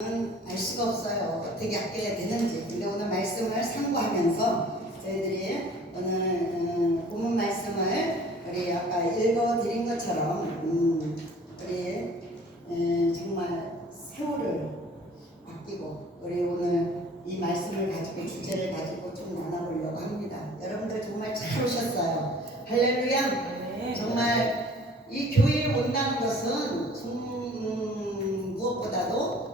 알 수가 없어요. 어떻게 아껴야 되는지. 근데 오늘 말씀을 참고하면서 저희들이 오늘 본문 말씀을 우리 아까 읽어드린 것처럼 우리 정말 세월을 아끼고 우리 오늘 이 말씀을 가지고 주제를 가지고 좀 나눠보려고 합니다. 여러분들 정말 잘 오셨어요. 할렐루야. 네. 정말 이 교회에 온다는 것은 무엇보다도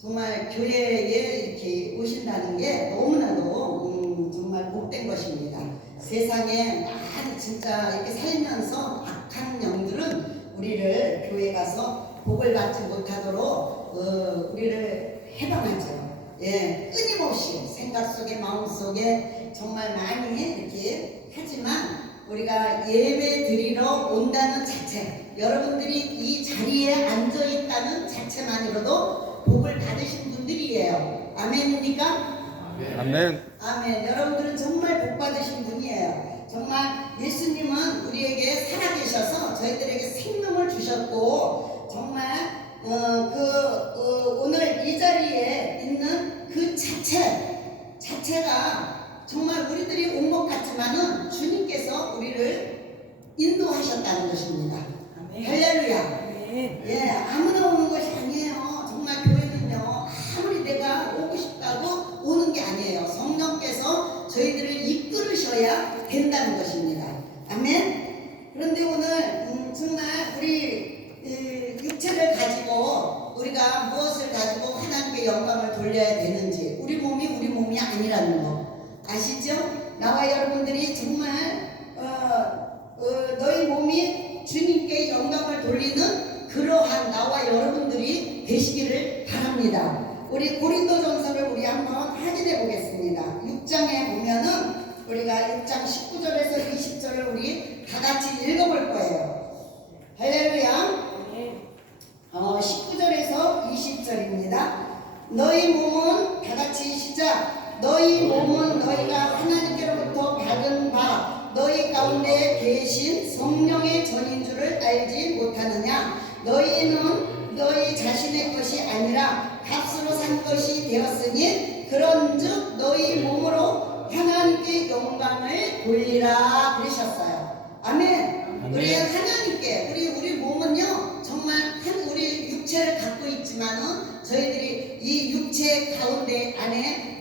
정말 교회에 이렇게 오신다는 게 너무나도 정말 복된 것입니다. 세상에 많이 진짜 이렇게 살면서 악한 영들은 우리를 교회 가서 복을 받지 못하도록 우리를 해방하죠. 예, 끊임없이 생각 속에 마음 속에 정말 많이 이렇게 하지만 우리가 예배 드리러 온다는 자체, 여러분들이 이 자리에 앉아 있다는 자체만으로도 복을 받으신 분들이에요. 아멘입니까? 아멘. 아멘. 여러분들은 정말 복 받으신 분이에요. 정말 예수님은 우리에게 살아계셔서 저희들에게 생명을 주셨고 정말 오늘 이 자리에 있는 그 자체가 정말 우리들이 온 것 같지만은 주님께서 우리를 인도하셨다는 것입니다. 아멘. 할렐루야. 네. 예, 아무나 오는 것이 아니에요. 정말 교회는요, 아무리 내가 오고 싶다고 오는 게 아니에요. 성령께서 저희들을 이끌으셔야 된다는 것입니다. 아멘. 그런데 오늘 정말 우리 육체를 가지고 우리가 무엇을 가지고 하나님께 영광을 돌려야 되는지, 우리 몸이 아니라는 거 아시죠? 나와 여러분들이 정말 너희 몸이 주님께 영광을 돌리는 그러한 나와 여러분들이 되시기를 바랍니다. 우리 고린도전서를 우리 한번 확인해 보겠습니다. 6장에 보면은 우리가 6장 19절에서 20절을 우리 다 같이 읽어볼 거예요. 할렐루야. 19절에서 20절입니다. 너희 몸은 다 같이 시작. 너희 몸은 너희가 하나님께로부터 받은 바 너희 가운데 계신 성령의 전인 줄을 알지 못하느냐. 너희는 너희 자신의 것이 아니라 값으로 산 것이 되었으니 그런즉 너희 몸으로 하나님께 영광을 돌리라 그러셨어요. 아멘. 우리 하나님께 우리 몸은요 정말 우리 육체를 갖고 있지만은 저희들이 이 육체 가운데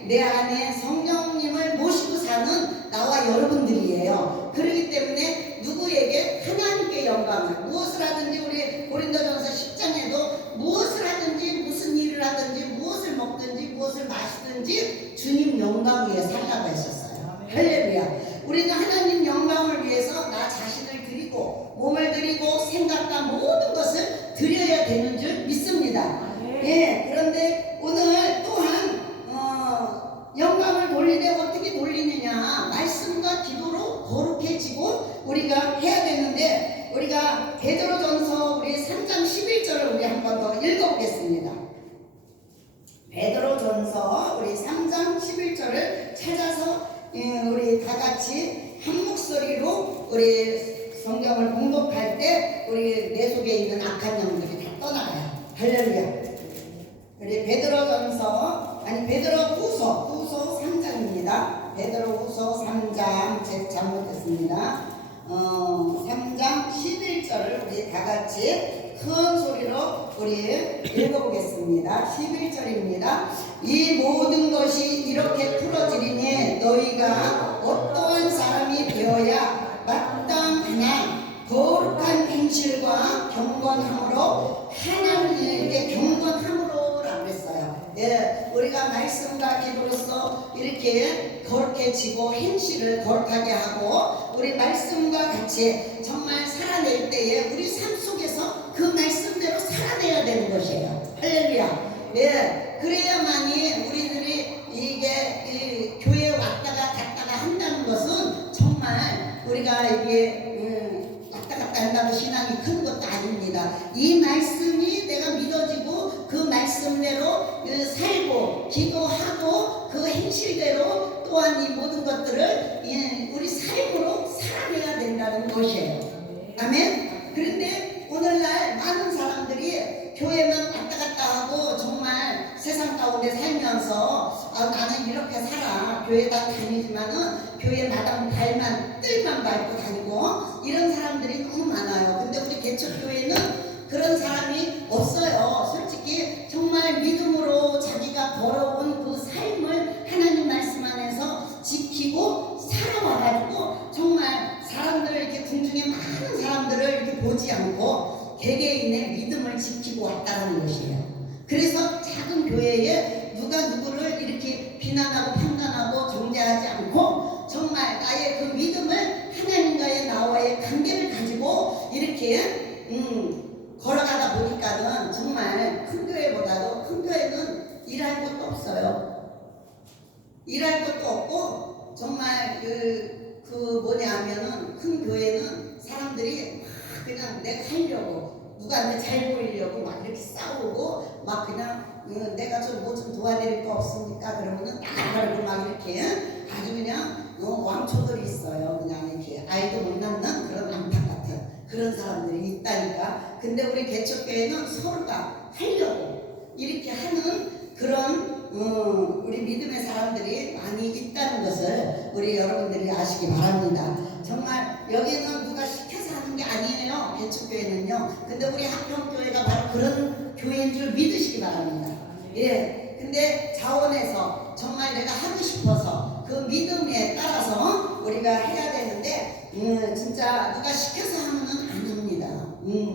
내 안에 성령님을 모시고 사는 나와 여러분들이에요. 그렇기 때문에 누구에게 하나님께 영광을 무엇을 하든지 우리 고린도전서 10장에도 무엇을 하든지 무슨 일을 하든지 무엇을 먹든지 무엇을 마시든지 주님 영광 위에 살라고 하셨어요. 할렐루야. 우리는 하나님 영광을 위해서 나 자신을 드리고 몸을 드리고 생각과 모든 것을 드려야 되는 줄 믿습니다. 예, 그런데 오늘 또한 영광을 돌리되 어떻게 돌리느냐. 말씀과 기도로 거룩해지고 우리가 해야 되는데 우리가 베드로전서 우리 3장 11절을 우리 한 번 더 읽어보겠습니다. 베드로전서 우리 3장 11절을 찾아서 우리 다 같이 한 목소리로 우리 성경을 봉독할 때 우리 내 속에 있는 악한 영들이 다 떠나가요. 할렐루야. 우리 베드로후서 3장입니다. 베드로후서 3장 제 잘못했습니다. 3장 11절을 우리 다 같이 큰 소리로 우리 읽어보겠습니다. 11절입니다. 이 모든 것이 이렇게 풀어지리니 너희가 어떠한 사람이 되어야 마땅하나 거룩한 행실과 경건함으로 하나님께 경건함으로 라고 했어요. 예, 우리가 말씀과 기도로서 이렇게 거룩해지고 행실을 거룩하게 하고 우리 말씀과 같이 정말 살아낼 때에 우리 삶 속에서 그 말씀대로 살아내야 되는 것이에요. 할렐루야. 예, 그래야만이 우리들이 이게 교회에 왔다가 갔다가 한다는 것은 정말 우리가 이게 왔다 갔다 한다고 신앙이 큰 것도 아닙니다. 이 말씀이 내가 믿어지고 그 말씀대로 살고 기도하고 그 행실대로 또한 이 모든 것들을 우리 삶으로 살아내야 된다는 것이에요. 아멘. 그런데 오늘날 많은 사람들이 교회만 가운데 살면서 나는 이렇게 살아. 교회 다 다니지만은 교회 마당 발만 뜰만 밟고 다니고 이런 사람들이 너무 많아요. 근데 우리 개척교회는 그런 사람이 없어요. 솔직히 정말 믿음으로 자기가 걸어온 그 삶을 하나님 말씀 안에서 지키고 살아와가지고 정말 사람들을 이렇게 궁중에 많은 사람들을 이렇게 보지 않고 개개인의 믿음을 지키고 왔다는 것이에요. 그래서 작은 교회에 누가 누구를 이렇게 비난하고 판단하고 정죄하지 않고 정말 나의 그 믿음을 하나님과의 나와의 관계를 가지고 이렇게 걸어가다 보니까는 정말 큰 교회보다도 큰 교회는 일할 것도 없어요. 일할 것도 없고 정말 그 뭐냐 하면은 큰 교회는 사람들이 막 그냥 내가 하려고 누구한테 잘 보이려고 막 이렇게 싸우고 막 그냥 내가 좀 뭐 좀 도와드릴 거 없습니까? 그러면은 나가고 막 이렇게 아주 그냥 왕초들이 있어요. 그냥 이렇게 아이도 못 낳는 그런 암탉 같은 그런 사람들이 있다니까. 근데 우리 개척교회는 서로가 하려고 이렇게 하는 그런 우리 믿음의 사람들이 많이 있다는 것을 우리 여러분들이 아시기 바랍니다. 정말 여기는 누가 시켜서 하는 게 아니에요. 개척교회는요. 근데 우리 합평교회가 바로 그런 교회인 줄 믿으시기 바랍니다. 예. 근데 자원에서 정말 내가 하고 싶어서 그 믿음에 따라서 우리가 해야 되는데 진짜 누가 시켜서 하면은 안 합니다.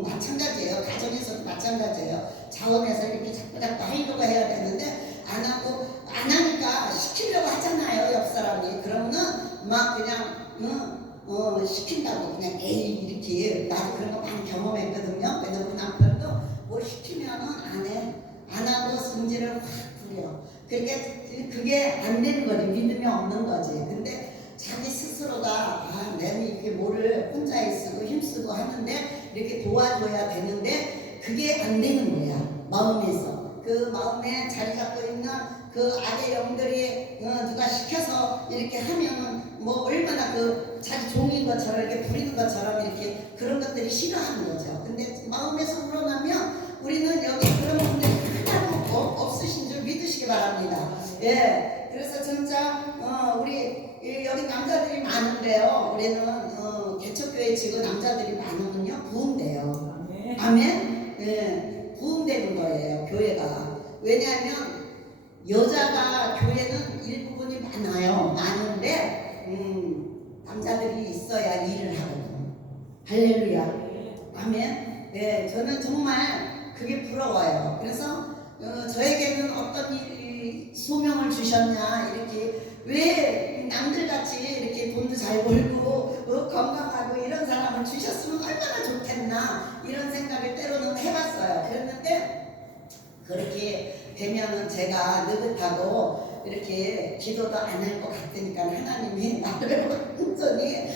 마찬가지예요. 가정에서도 마찬가지예요. 자원에서 이렇게 자꾸 하려고 해야 되는데 안 하고 안 하니까 시키려고 하잖아요. 옆 사람이. 그러면은 막 그냥 시킨다고 그냥 에이 이렇게 나도 그런 거 많이 경험했거든요. 왜냐면 우리 남편도 뭐 시키면은 안 해. 안 하고 성질을 확 부려. 그러니까 그게 안 되는 거지. 믿음이 없는 거지. 근데 자기 스스로가 내가 이렇게 뭐를 혼자 쓰고 힘쓰고 하는데 이렇게 도와줘야 되는데 그게 안 되는 거야. 마음에서. 그 마음에 자리 잡고 있는 그 악의 영들이 누가 시켜서 이렇게 하면은 뭐 얼마나 그 자기 종인 것처럼 이렇게 부리는 것처럼 이렇게 그런 것들이 싫어하는 거죠. 근데 마음에서 우러나면 우리는 여기 그런 분들이 하나도 없으신 줄 믿으시기 바랍니다. 예. 그래서 진짜 우리 여기 남자들이 많은데요. 우리는 개척교회 지금 남자들이 많으면요 부흥돼요. 아멘. 예. 부흥되는 거예요. 교회가. 왜냐하면 여자가 교회는 일부분이 많아요. 많은데 남자들이 있어야 일을 하거든요. 할렐루야. 아멘. 네, 저는 정말 그게 부러워요. 그래서 저에게는 어떤 소명을 주셨냐 이렇게 왜 남들같이 이렇게 돈도 잘 벌고 건강하고 이런 사람을 주셨으면 얼마나 좋겠나 이런 생각을 때로는 해봤어요. 그랬는데 그렇게 되면은 제가 느긋하고 이렇게 기도도 안 할 것 같으니까 하나님이 나를 완전히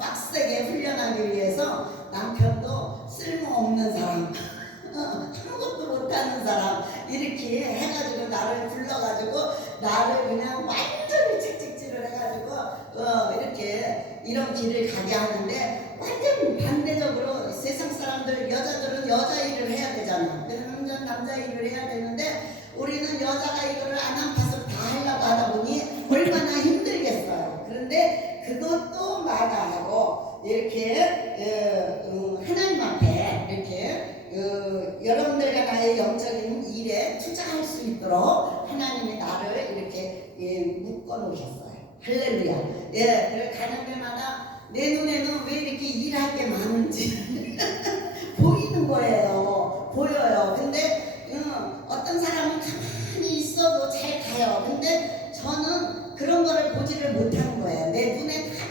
빡세게 훈련하기 위해서 남편도 쓸모없는 사람 아무것도 못하는 사람 이렇게 해가지고 나를 불러가지고 나를 그냥 완전히 책찍질을 해가지고 이렇게 이런 길을 가게 하는데 완전 반대적으로 세상 사람들 여자들은 여자 일을 해야 되잖아. 남자는 남자 일을 해야 되는데 우리는 여자가 이거를 안 아파서 다 하려고 하다 보니 얼마나 힘들겠어요. 그런데 그것도 마다하고 이렇게 하나님 앞에 이렇게 여러분들과 나의 영적인 일에 투자할 수 있도록 하나님이 나를 이렇게 묶어 놓으셨어요. 할렐루야. 예, 그래 가는 데마다 내 눈에는 왜 이렇게 일할 게 많은지 보이는 거예요. 보여요. 근데 어떤 사람은 가만히 있어도 잘 가요. 근데 저는 그런 거를 보지를 못하는 거예요. 내 눈에 다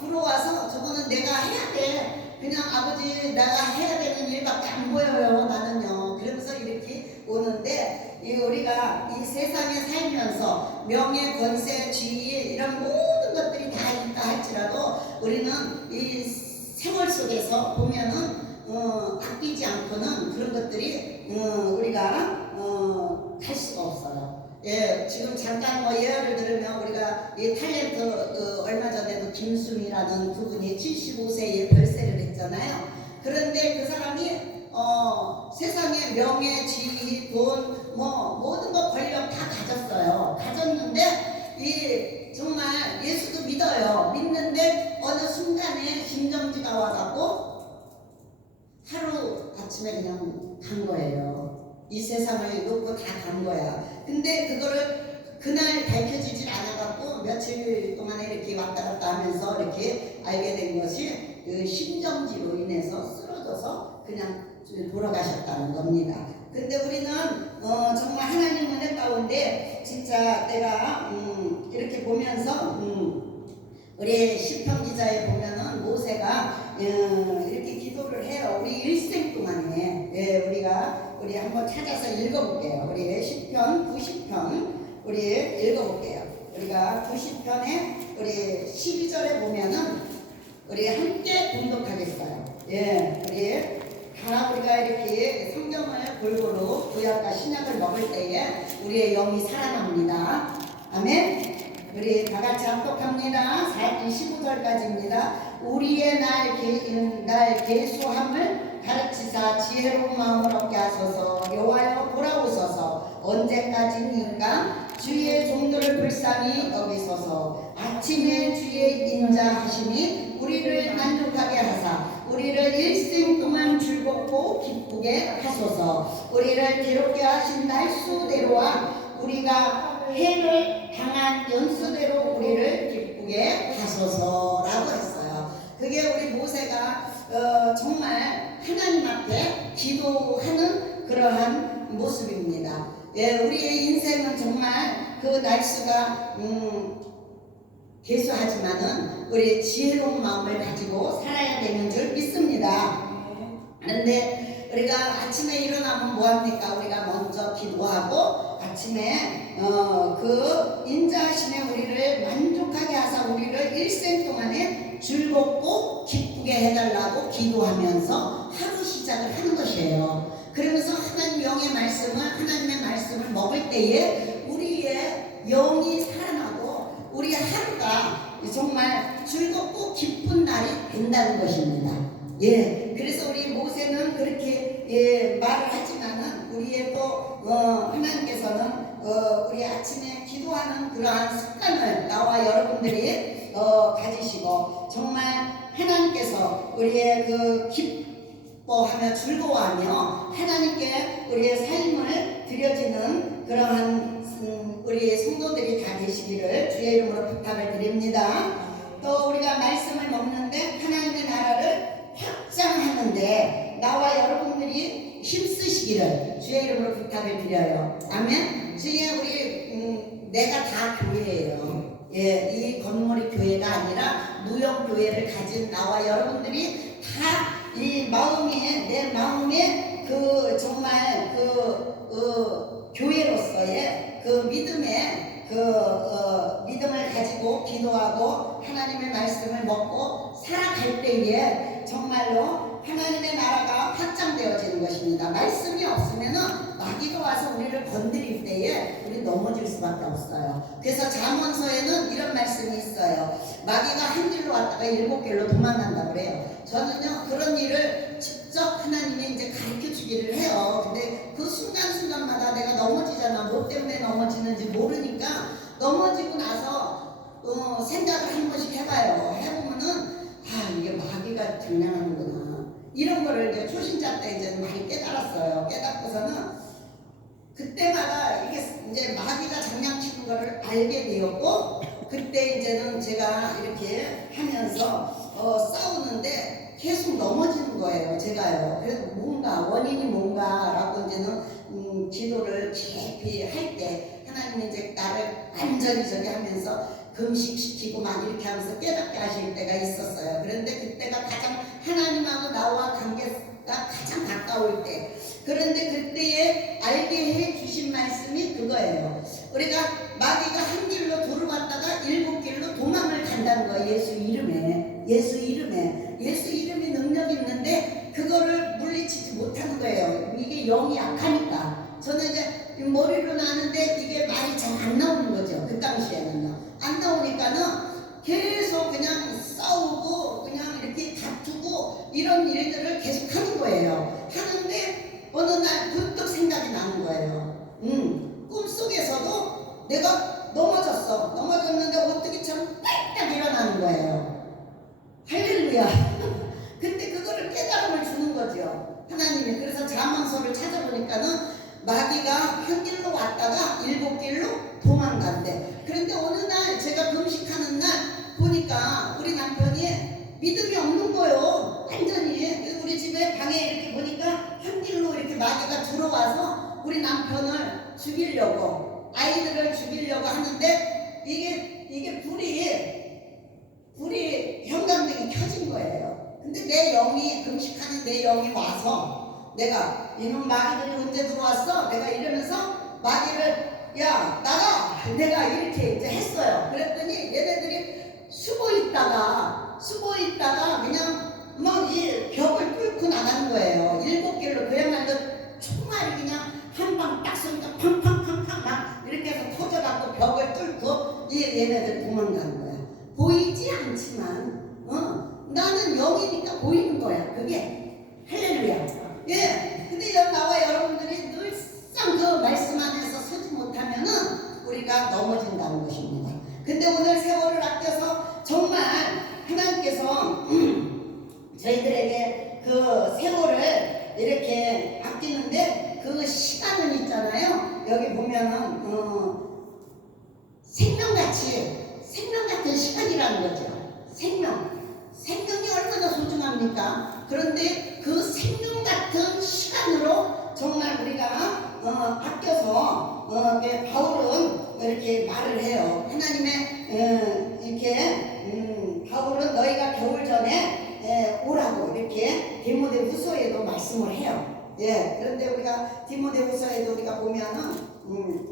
들어와서 저거는 내가 해야 돼. 그냥 아버지 내가 해야 되는 일밖에 안 보여요. 나는요. 그러면서 이렇게 오는데 우리가 이 세상에 살면서 명예, 권세, 지위 이런 모든 것들이 다 있다 할지라도 우리는 이 생활 속에서 보면은 아끼지 않고는 그런 것들이 우리가 할 수가 없어요. 예, 지금 잠깐 뭐 예언을 들으면 우리가 이 탤런트 얼마 전에도 김수미라는 그분이 75세에 별세를 했잖아요. 그런데 그 사람이 세상의 명예, 지위, 돈, 뭐 모든 거 권력 다 가졌어요. 가졌는데 정말 예수도 믿어요. 믿는데 어느 순간에 심정지가 와갖고 하루 아침에 그냥 간 거예요. 이 세상을 놓고 다 간 거야. 근데 그거를 그날 밝혀지질 않아갖고 며칠 동안에 이렇게 왔다 갔다 하면서 이렇게 알게 된 것이 그 심정지로 인해서 쓰러져서 그냥 돌아가셨다는 겁니다. 근데 우리는 정말 하나님 은혜 가운데 진짜 내가 이렇게 보면서 우리 시편 기자에 보면은 모세가 이렇게 기도를 해요. 우리 일생 동안에 우리 한번 찾아서 읽어볼게요. 우리 시편 90편 우리 읽어볼게요. 우리가 90편에 우리 12절에 보면은 우리 함께 공독하겠어요. 우리 다 우리가 이렇게 성경을 골고루 구약과 신약을 먹을 때에 우리의 영이 살아납니다. 아멘. 우리 다 같이 합독합니다. 25절까지입니다. 우리의 날 계수함을 가르치사 지혜로운 마음을 얻게 하소서. 여호와여 돌아오소서. 언제까지니까 주의 종들을 불쌍히 여기소서. 아침에 주의 인자하심이 우리를 만족하게 하사 우리를 일생 동안 즐겁고 기쁘게 하소서. 우리를 괴롭게 하신 날수대로와 우리가 해를 당한 연수대로 우리를 기쁘게 하소서라고 했어요. 그게 우리 모세가 정말 하나님 앞에 기도하는 그러한 모습입니다. 우리의 인생은 정말 그 날수가 계수하지만은 우리 지혜로운 마음을 가지고 살아야 되는 줄 믿습니다. 그런데 우리가 아침에 일어나면 뭐합니까? 우리가 먼저 기도하고 아침에 그 인자하심에 우리를 만족하게 하사 우리를 일생 동안에 즐겁고 기쁘게 해달라고 기도하면서 하루 시작을 하는 것이에요. 그러면서 하나님의 말씀을 먹을 때에 우리의 영이 살아나고 우리의 하루가 정말 즐겁고 기쁜 날이 된다는 것입니다. 그래서 우리 모세는 그렇게 말을 하지만은 우리의 또 하나님께서는 우리 아침에 기도하는 그러한 습관을 나와 여러분들이 가지시고 정말 하나님께서 우리의 그 기뻐하며 즐거워하며 하나님께 우리의 삶을 드려지는 그러한 우리 성도들이 다 되시기를 주의 이름으로 부탁을 드립니다. 또 우리가 말씀을 먹는데 하나님의 나라를 확장하는데 나와 여러분들이 힘쓰시기를 주의 이름으로 부탁을 드려요. 아멘. 주의 우리 내가 다 교회예요. 이 건물이 교회가 아니라 무형 교회를 가진 나와 여러분들이 다 이 마음에 내 마음에 그 정말 교회로서의 그 믿음의 믿음을 가지고 기도하고 하나님의 말씀을 먹고 살아갈 때에 정말로 하나님의 나라가 확장되어지는 것입니다. 말씀이 없으면은 마귀가 와서 우리를 건드릴 때에 우리 넘어질 수밖에 없어요. 그래서 잠언서에는 이런 말씀이 있어요. 마귀가 한 길로 왔다가 7길로 도망간다고 그래요. 저는요 그런 일을 직접 하나님이 이제 가르쳐 주기를 해요. 근데 그 순간순간마다 내가 넘어지잖아. 뭐 때문에 넘어지는지 모르니까 넘어지고 나서 생각을 한 번씩 해봐요. 해보면은 이게 마귀가 장난하는구나. 이런 거를 이제 초신자 때 이제 많이 깨달았어요. 깨닫고서는 그때마다 이게 이제 마귀가 장난치는 거를 알게 되었고 그때 이제는 제가 이렇게 하면서 싸우는데 계속 넘어지는 거예요. 제가요. 그래서 원인이 뭔가라고 이제는 기도를 깊이 할 때 하나님이 이제 나를 완전히 저기 하면서 금식시키고 막 이렇게 하면서 깨닫게 하실 때가 있었어요. 그런데 그때가 가장 하나님하고 나와 관계가 가장 가까울 때 그런데 그때에 알게 해 주신 말씀이 그거예요. 우리가 마귀가 한 길로 돌아왔다가 7길로 도망을 간다는 거예요. 예수 이름이 능력이 있는데 그거를 물리치지 못하는 거예요. 이게 영이 약하니까. 저는 이제 머리로 나는데 이게 말이 잘 안 나오는 거죠. 그 당시에는요. 안 나오니까는 계속 그냥 싸우고 그냥 이렇게 다투고 이런 일들을 계속 하는 거예요. 하는데 어느 날 문득 생각이 나는 거예요. 꿈속에서도 내가 넘어졌는데 어떻게처럼 딱 일어나는 거예요. 할렐루야. 근데 그거를 깨달음을 주는 거죠, 하나님이. 그래서 잠언서를 찾아보니까는 마귀가 한 길로 왔다가 7길로 도망간대. 그런데 어느 날 제가 금식하는 날 보니까 우리 남편이 믿음이 없는 거예요, 완전히. 우리 집에 방에 이렇게 보니까 한 길로 이렇게 마귀가 들어와서 우리 남편을 죽이려고, 아이들을 죽이려고 하는데 이게 불이 형광등이 켜진 거예요. 근데 내 영이, 금식하는 내 영이 와서 내가 이놈 마귀들이 언제 들어왔어? 내가 이러면서 마귀를 야 나가! 내가 이렇게 이제 했어요. 그랬더니 얘네들이 숨어 있다가 그냥 막 이 벽을 뚫고 나가는 거예요. 7길로. 그야말로 총알이 그냥 한 방 딱 쏘니까 팡팡팡팡 막 이렇게 해서 터져갖고 벽을 뚫고 얘네들 도망가는 거야. 보이지 않지만 나는 영이니까 보이는 거야, 그게. 할렐루야. 예. 근데 나와 여러분들이 늘상 그 말씀 안에서 서지 못하면은 우리가 넘어진다는 것입니다. 근데 오늘 세월을 아껴서 정말 하나님께서 저희들에게 그 세월을 이렇게 아끼는데 그 시간은 있잖아요. 여기 보면은 생명 같은 시간이라는 거죠. 생명이 얼마나 소중합니까? 그런데 그 생명 같은 시간으로 정말 우리가 아껴서 바울은 이렇게 말을 해요. 하나님의 이렇게 바울은 너희가 겨울 전에 오라고 이렇게 디모데후서에도 말씀을 해요. 예, 그런데 우리가 디모데후서에도 우리가 보면은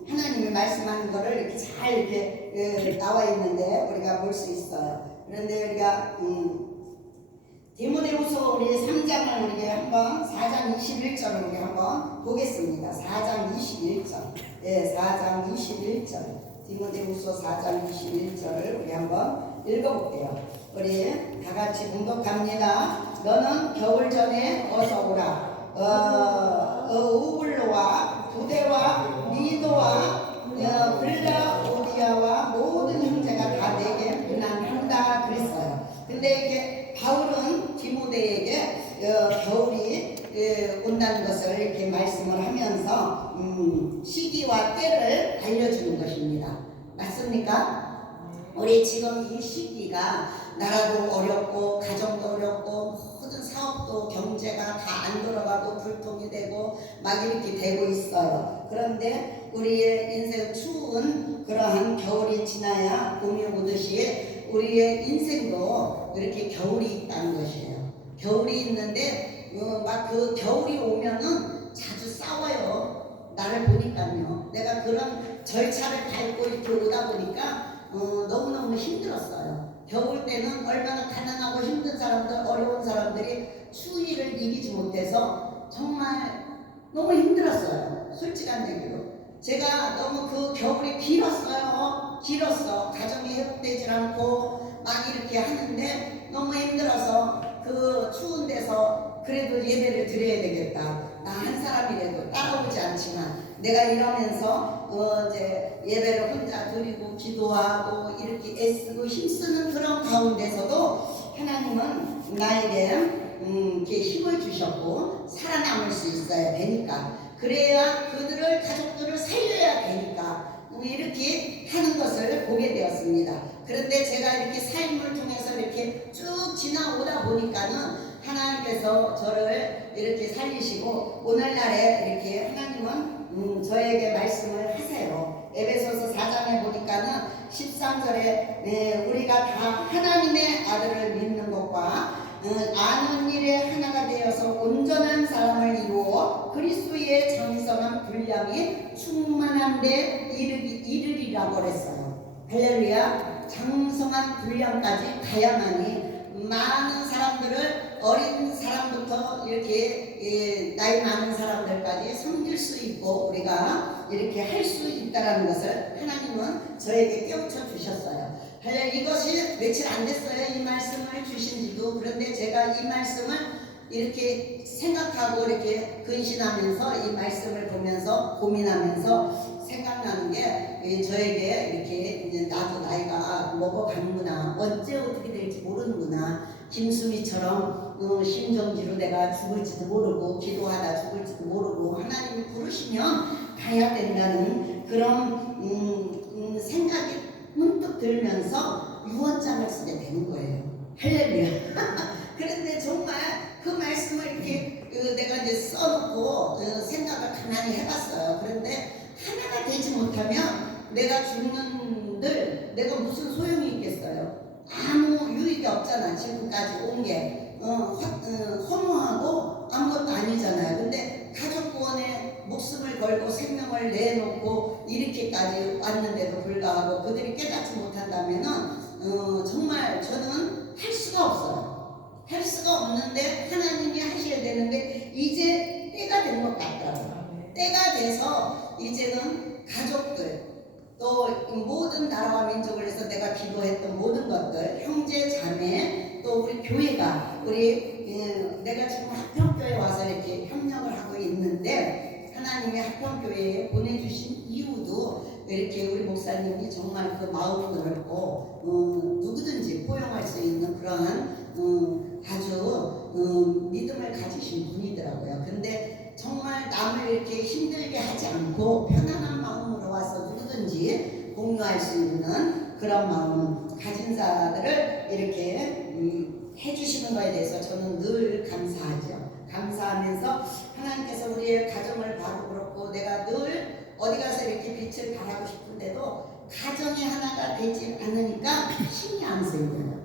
하나님이 말씀하는 거를 이렇게 잘 이렇게 나와 있는데 우리가 볼 수 있어요. 그런데 우리가 디모데후서 우리 3장을 우리 한번 4장 21절을 우리 한번 보겠습니다. 4장 21절. 예, 4장 21절. 디모데후서 4장 21절을 우리 한번 읽어볼게요. 우리 다 같이 봉독합니다. 너는 겨울 전에 어서 오라. 우블로와 부대와 니도와 블라오디아와 모든 형제가 다 내게 문안한다 그랬어요. 근데 이게 바울은 디모데에게 겨울이 온다는 것을 이렇게 말씀을 하면서 시기와 때를 알려주는 것입니다. 맞습니까? 우리 지금 이 시기가 나라도 어렵고 가정도 어렵고 모든 사업도 경제가 다 안 돌아가고 불통이 되고 막 이렇게 되고 있어요. 그런데 우리의 인생 추운 그러한 겨울이 지나야 봄이 오듯이 우리의 인생도 이렇게 겨울이 있다는 것이에요. 겨울이 있는데 막 그 겨울이 오면은 자주 싸워요. 나를 보니까요. 내가 그런 절차를 밟고 이렇게 오다 보니까 너무너무 힘들었어요. 겨울 때는 얼마나 가난하고 힘든 사람들, 어려운 사람들이 추위를 이기지 못해서 정말 너무 힘들었어요. 솔직한 얘기로. 제가 너무 그 겨울이 길었어. 가정이 회복되지 않고 막 이렇게 하는데 너무 힘들어서 그 추운 데서 그래도 예배를 드려야 되겠다. 나 한 사람이라도 따라오지 않지만 내가 이러면서 이제 예배를 혼자 드리고 기도하고 이렇게 애쓰고 힘쓰는 그런 가운데서도 하나님은 나에게 이렇게 힘을 주셨고 살아남을 수 있어야 되니까, 그래야 그들을 가족들을 살려야 되니까 이렇게 하는 것을 보게 되었습니다. 그런데 제가 이렇게 삶을 통해서 이렇게 쭉 지나오다 보니까는 하나님께서 저를 이렇게 살리시고 오늘날에 이렇게 하나님은 저에게 말씀을 하세요. 에베소서 4장에 보니까는 13절에 우리가 다 하나님의 아들을 믿는 것과 아는 일에 하나가 되어서 온전한 사람을 이루어 그리스도의 장성한 분량이 충만한 데 이르리라고 그랬어요. 할렐루야. 장성한 분량까지 가야만이 많은 사람들을, 어린 사람부터 이렇게 나이 많은 사람들까지 섬길 수 있고 우리가 이렇게 할 수 있다는 것을 하나님은 저에게 깨우쳐 주셨어요. 이것이 며칠 안 됐어요. 이 말씀을 주신 지도. 그런데 제가 이 말씀을 이렇게 생각하고 이렇게 근신하면서 이 말씀을 보면서 고민하면서 생각나는 게 저에게 이렇게 이제 나도 나이가 먹어가는구나, 언제 어떻게 될지 모르는구나, 김수미처럼 심정지로 내가 죽을지도 모르고 기도하다 죽을지도 모르고 하나님이 부르시면 가야 된다는 그런 생각이 문득 들면서 유언장을 쓰게 되는 거예요. 할렐루야. 그런데 정말 그 말씀을 이렇게 내가 이제 써놓고 생각을 가만히 해봤어요. 그런데 하나가 되지 못하면 내가 죽는들 내가 무슨 소용이 있겠어요? 아무 유익이 없잖아. 지금까지 온 게 허무하고 아무것도 아니잖아요. 근데 가족 구원에 목숨을 걸고 생명을 내놓고 이렇게까지 왔는데도 불구하고 그들이 깨닫지 못한다면은 정말 저는 할 수가 없어요. 할 수가 없는데 하나님이 하셔야 되는데 이제 때가 된 것 같더라고요. 때가 돼서 이제는 가족들 또 모든 나라와 민족을 위해서 내가 기도했던 모든 것들, 형제 자매 또 우리 교회가 내가 지금 합평교회에 와서 이렇게 협력을 하고 있는데 하나님이 합평교회에 보내주신 이유도 이렇게 우리 목사님이 정말 그 마음이 넓고 누구든지 포용할 수 있는 그러한 아주 믿음을 가지신 분이더라고요. 근데 정말 남을 이렇게 힘들게 하지 않고 편안한 마음으로 와서 누구든지 공유할 수 있는 그런 마음 가진 자들을 이렇게 해주시는 것에 대해서 저는 늘 감사하죠. 감사하면서 하나님께서 우리의 가정을 봐도 그렇고 내가 늘 어디 가서 이렇게 빛을 발하고 싶은데도 가정이 하나가 되지 않으니까 힘이 안 생겨요.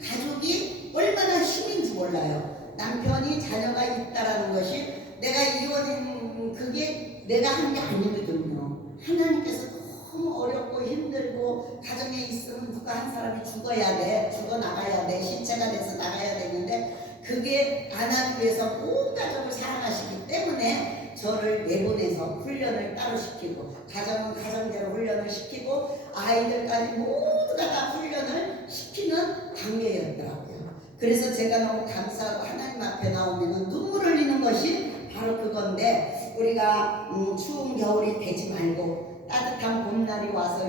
가족이 얼마나 힘인지 몰라요. 남편이 자녀가 있다라는 것이 내가 이혼인 그게 내가 한 게 아니거든요. 하나님께서 너무 어렵고 힘들고 가정에 있으면 누가 한 사람이 죽어야 돼, 죽어 나가야 돼, 시체가 돼서 나가야 되는데 그게 안 하기 위해서 온 가족을 사랑하시기 때문에 저를 내보내서 훈련을 따로 시키고 가정은 가정대로 훈련을 시키고 아이들까지 모두가 다 훈련을 시키는 단계였더라고요. 그래서 제가 너무 감사하고 하나님 앞에 나오면 눈물 흘리는 것이 바로 그건데 우리가 추운 겨울이 되지 말고 따뜻한 봄날이 와서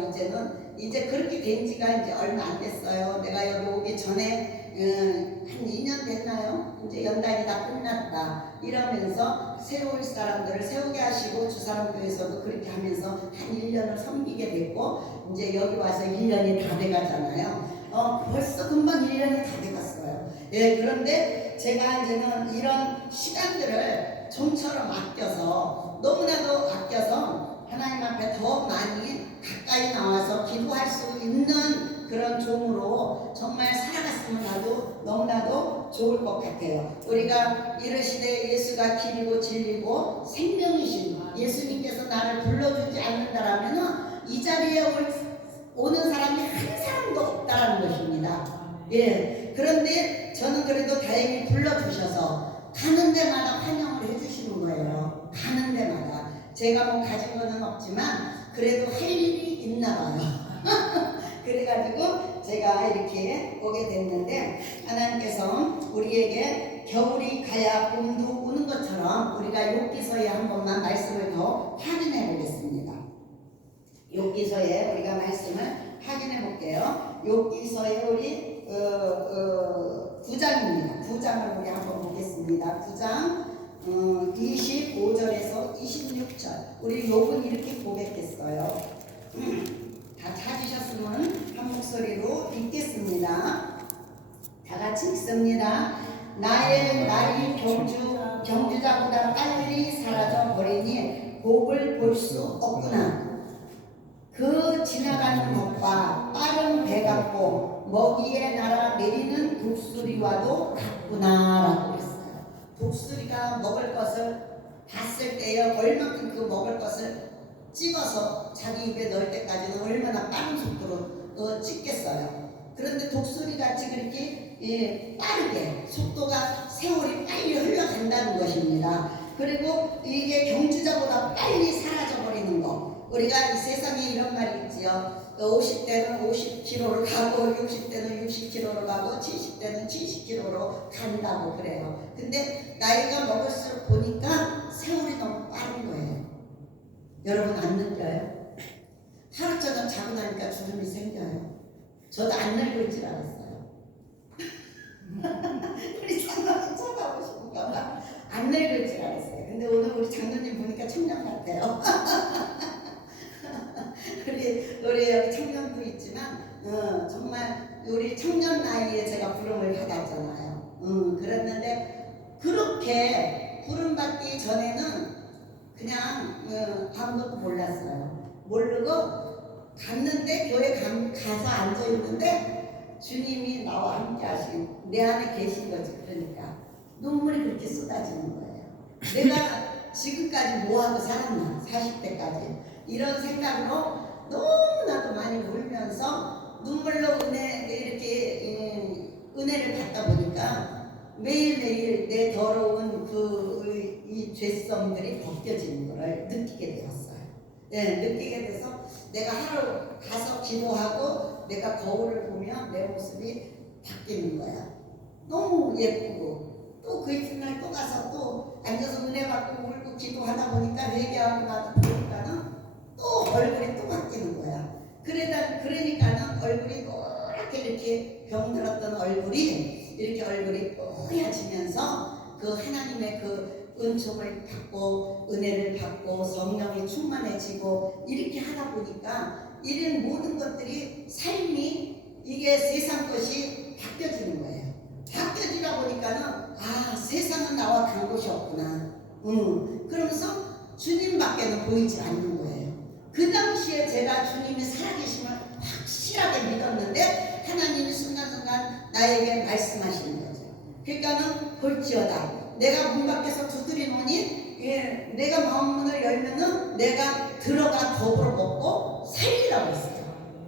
이제 그렇게 된 지가 이제 얼마 안 됐어요. 내가 여기 오기 전에 한 2년 됐나요? 이제 연단이 다 끝났다 이러면서 세울 사람들을 세우게 하시고 주사람교회에서도 그렇게 하면서 한 1년을 섬기게 됐고 이제 여기 와서 1년이 다 돼가잖아요. 벌써 금방 1년이 다 돼갔어요. 예, 그런데 제가 이제는 이런 시간들을 좀처럼 아껴서 너무나도 아껴서 하나님 앞에 더 많이 가까이 나와서 기도할 수 있는 그런 종으로 정말 살아갔으면 나도 너무나도 좋을 것 같아요. 우리가 이르시되 예수가 길이고 진리고 생명이신 예수님께서 나를 불러주지 않는다라면 이 자리에 오는 사람이 한 사람도 없다라는 것입니다. 예, 그런데 저는 그래도 다행히 불러주셔서 가는 데마다 환영을 해주시는 거예요. 가는 데마다. 제가 뭐 가진 거는 없지만 그래도 할 일이 있나 봐요. 그래가지고 제가 이렇게 오게 됐는데 하나님께서 우리에게 겨울이 가야 봄도 오는 것처럼 우리가 욥기서에 한 번만 말씀을 더 확인해 보겠습니다. 욥기서에 우리가 말씀을 확인해 볼게요. 욥기서에 우리 9장입니다. 9장을 우리 한번 보겠습니다. 9장 25절에서 26절 우리 욥은 이렇게 고백했어요. 다 찾으셨으면 한 목소리로 읽겠습니다. 다 같이 읽습니다. 나의 날이 경주자보다 빨리 사라져 버리니 복을 볼 수 없구나. 그 지나가는 것과 빠른 배 같고 먹이에 날아 내리는 독수리와도 같구나 라고 했어요. 독수리가 먹을 것을 봤을 때에 얼마큼 그 먹을 것을 찍어서 자기 입에 넣을 때까지는 얼마나 빠른 속도로 찍겠어요. 그런데 독수리같이 그렇게 빠르게 속도가 세월이 빨리 흘러간다는 것입니다. 그리고 이게 경주자보다 빨리 사라져버리는 거. 우리가 이 세상에 이런 말이 있지요. 50대는 50km를 가고 60대는 60km를 가고 70대는 70km로 간다고 그래요. 근데 나이가 먹을수록 보니까 세월이 너무 빠른 거예요. 여러분 안 느껴요? 하루 저녁 자고 나니까 주름이 생겨요. 저도 안 늙을 줄 알았어요. 우리 장로님 쳐다보시는가 봐. 안 늙을 줄 알았어요. 근데 오늘 우리 장로님 보니까 청년 같아요. 우리 여기 청년도 있지만 정말 우리 청년 나이에 제가 부름을 받았잖아요. 그랬는데 그렇게 부름 받기 전에는 그냥 아무것도 몰랐어요. 모르고 갔는데 교회 가서 앉아 있는데 주님이 나와 함께 하신 내 안에 계신 거지. 그러니까 눈물이 그렇게 쏟아지는 거예요. 내가 지금까지 뭐하고 살았나 40대까지 이런 생각으로 너무나도 많이 울면서 눈물로 이렇게 은혜를 받다 보니까 매일매일 내 더러운 이 죄성들이 벗겨지는 것을 느끼게 되었어요. 네, 느끼게 돼서 내가 하루 가서 기도하고 내가 거울을 보면 내 모습이 바뀌는 거야. 너무 예쁘고 또 그 이튿날 또 가서 또 앉아서 은혜 받고 울고 기도하다 보니까 회개하고 나도 보니까는 또 얼굴이 또 바뀌는 거야. 그러니까는 얼굴이 노랗게 이렇게 병들었던 얼굴이 이렇게 얼굴이 뽀얘지면서 그 하나님의 그 은총을 받고 은혜를 받고 성령이 충만해지고 이렇게 하다 보니까 이런 모든 것들이 삶이 이게 세상 것이 바뀌어지는 거예요. 바뀌어지다 보니까는 세상은 나와 간 곳이 없구나. 그러면서 주님밖에는 보이지 않는 거예요. 그 당시에 제가 주님이 살아계심을 확실하게 믿었는데 하나님이 순간순간 나에게 말씀하시는 거죠. 그러니까는 볼지어다 내가 문 밖에서 두드리노니 내가 마음문을 열면은 내가 들어가 더불어 먹고 살리라고 했어요.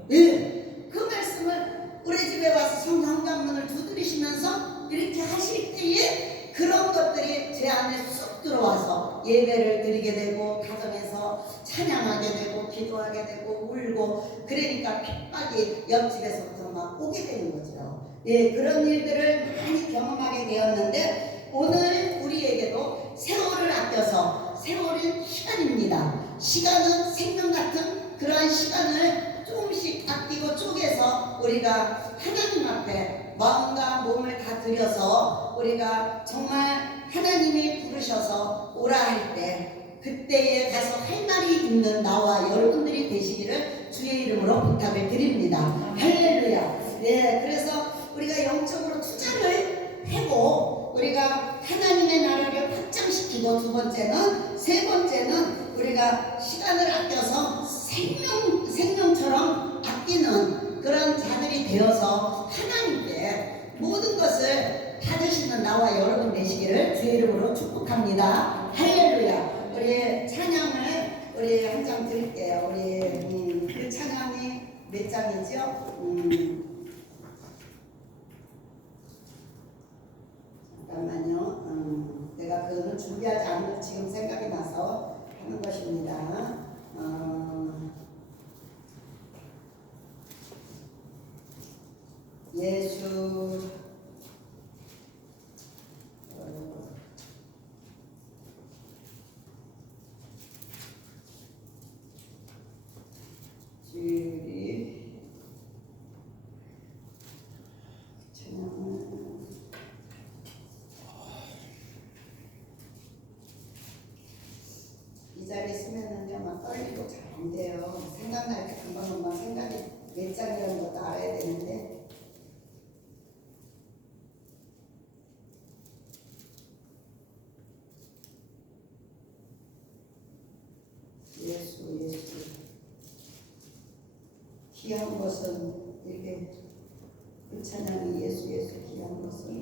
그 말씀을 우리 집에 와서 성당문을 두드리시면서 이렇게 하실 때에 그런 것들이 제 안에 쑥 들어와서 예배를 드리게 되고 가정에서 찬양하게 되고 기도하게 되고 울고 그러니까 핍박이 옆집에서부터 막 오게 되는 거죠. 그런 일들을 많이 경험하게 되었는데 오늘 우리에게도 세월을 아껴서 세월은 시간입니다. 시간은 생명 같은 그러한 시간을 조금씩 아끼고 쪼개서 우리가 하나님 앞에 마음과 몸을 다 들여서 우리가 정말 하나님이 부르셔서 오라 할 때 그때에 가서 할 말이 있는 나와 여러분들이 되시기를 주의 이름으로 부탁을 드립니다. 할렐루야. 그래서 우리가 영적으로 투자를 하고 우리가 하나님의 나라를 확장시키고 세 번째는 우리가 시간을 아껴서 생명처럼 아끼는 그런 자들이 되어서 하나님께 모든 것을 받으시는 나와 여러분 되시기를 주의 이름으로 축복합니다. 할렐루야. 우리 찬양을 우리 한 장 드릴게요. 우리 그 찬양이 몇 장이죠? 잠깐만요. 내가 그거는 준비하지 않는 지금 생각이 나서 하는 것입니다. 예수 주일이 찬양을 이 자리에 있으면은요 막 떨리고 잘 안 돼요. 생각날 때 금방금방 생각이 몇 장이라는 것도 알아야 되는데 예수 귀한 것은 이렇게 그 찬양이 예수 귀한 것은